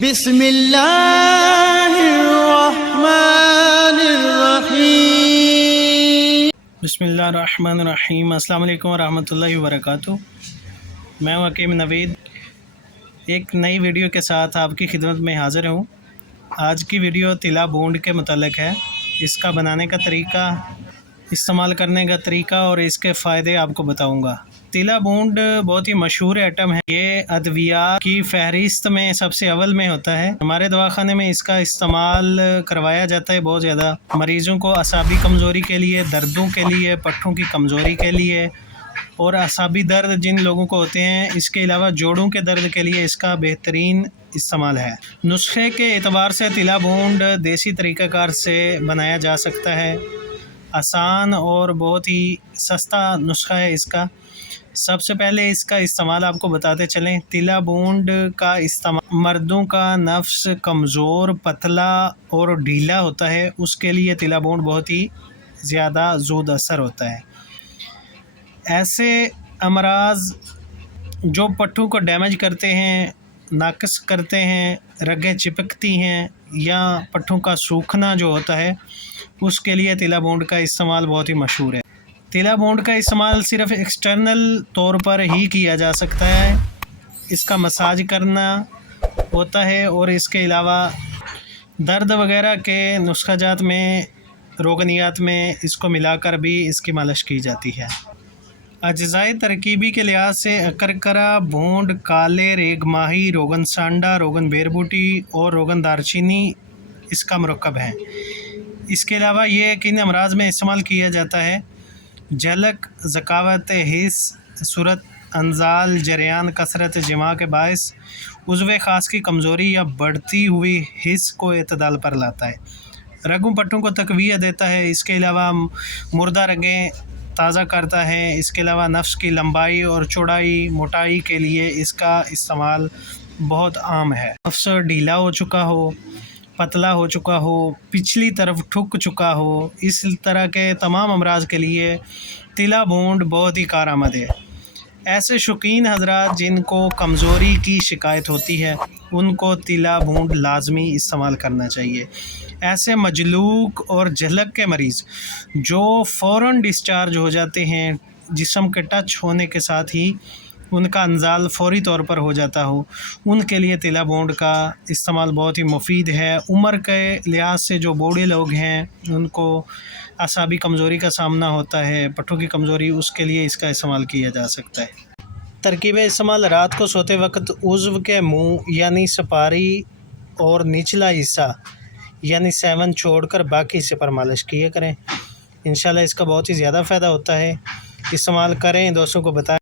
بسم اللہ الرحمن الرحیم۔ بسم اللہ الرحمن الرحیم۔ السلام علیکم ورحمۃ اللہ وبرکاتہ۔ میں ہوں حکیم نوید، ایک نئی ویڈیو کے ساتھ آپ کی خدمت میں حاضر ہوں۔ آج کی ویڈیو تلا بونڈ کے متعلق ہے۔ اس کا بنانے کا طریقہ، استعمال کرنے کا طریقہ اور اس کے فائدے آپ کو بتاؤں گا۔ تلا بونڈ بہت ہی مشہور ایٹم ہے، یہ ادویات کی فہرست میں سب سے اول میں ہوتا ہے۔ ہمارے دواخانے میں اس کا استعمال کروایا جاتا ہے بہت زیادہ، مریضوں کو اعصابی کمزوری کے لیے، دردوں کے لیے، پٹھوں کی کمزوری کے لیے اور اعصابی درد جن لوگوں کو ہوتے ہیں، اس کے علاوہ جوڑوں کے درد کے لیے اس کا بہترین استعمال ہے۔ نسخے کے اعتبار سے تلا بونڈ دیسی طریقہ کار سے بنایا جا سکتا ہے۔ آسان اور بہت ہی سستا نسخہ ہے اس کا۔ سب سے پہلے اس کا استعمال آپ کو بتاتے چلیں۔ تلا بونڈ کا استعمال مردوں کا نفس کمزور، پتلا اور ڈھیلا ہوتا ہے، اس کے لیے تلا بونڈ بہت ہی زیادہ زود اثر ہوتا ہے۔ ایسے امراض جو پٹھوں کو ڈیمیج کرتے ہیں، ناقص کرتے ہیں، رگیں چپکتی ہیں یا پٹھوں کا سوکھنا جو ہوتا ہے، اس کے لیے تلا بونڈ کا استعمال بہت ہی مشہور ہے۔ تلا بونڈ کا استعمال صرف ایکسٹرنل طور پر ہی کیا جا سکتا ہے، اس کا مساج کرنا ہوتا ہے اور اس کے علاوہ درد وغیرہ کے نسخہ جات میں، روغنیات میں اس کو ملا کر بھی اس کی مالش کی جاتی ہے۔ اجزائے ترکیبی کے لحاظ سے اکرکرا، بونڈ، کالے ریگ ماہی، روغن سانڈا، روغن بیربوٹی اور روغن دارچینی اس کا مرکب ہے۔ اس کے علاوہ یہ کن امراض میں استعمال کیا جاتا ہے: جھلک، ذکاوت حس، صورت انزال، جریان کثرت جماع کے باعث عضو خاص کی کمزوری یا بڑھتی ہوئی حس کو اعتدال پر لاتا ہے، رگوں پٹھوں کو تقویت دیتا ہے، اس کے علاوہ مردہ رگیں تازہ کرتا ہے، اس کے علاوہ نفس کی لمبائی اور چوڑائی، موٹائی کے لیے اس کا استعمال بہت عام ہے۔ نفس ڈھیلا ہو چکا ہو، پتلا ہو چکا ہو، پچھلی طرف ٹھک چکا ہو، اس طرح کے تمام امراض کے لیے تلا بونڈ بہت ہی کارآمد ہے۔ ایسے شوقین حضرات جن کو کمزوری کی شکایت ہوتی ہے، ان کو تلا بونڈ لازمی استعمال کرنا چاہیے۔ ایسے مجلوک اور جھلک کے مریض جو فوراً ڈسچارج ہو جاتے ہیں، جسم کے ٹچ ہونے کے ساتھ ہی ان کا انزال فوری طور پر ہو جاتا ہو، ان کے لیے تلا بونڈ کا استعمال بہت ہی مفید ہے۔ عمر کے لحاظ سے جو بوڑھے لوگ ہیں، ان کو اعصابی کمزوری کا سامنا ہوتا ہے، پٹھوں کی کمزوری، اس کے لیے اس کا استعمال کیا جا سکتا ہے۔ ترکیب استعمال: رات کو سوتے وقت عضو کے منہ یعنی سپاری اور نچلا حصہ یعنی 7 چھوڑ کر باقی حصے پر مالش کیا کریں۔ انشاءاللہ اس کا بہت ہی زیادہ فائدہ ہوتا ہے۔ استعمال کریں، دوستوں کو بتائیں۔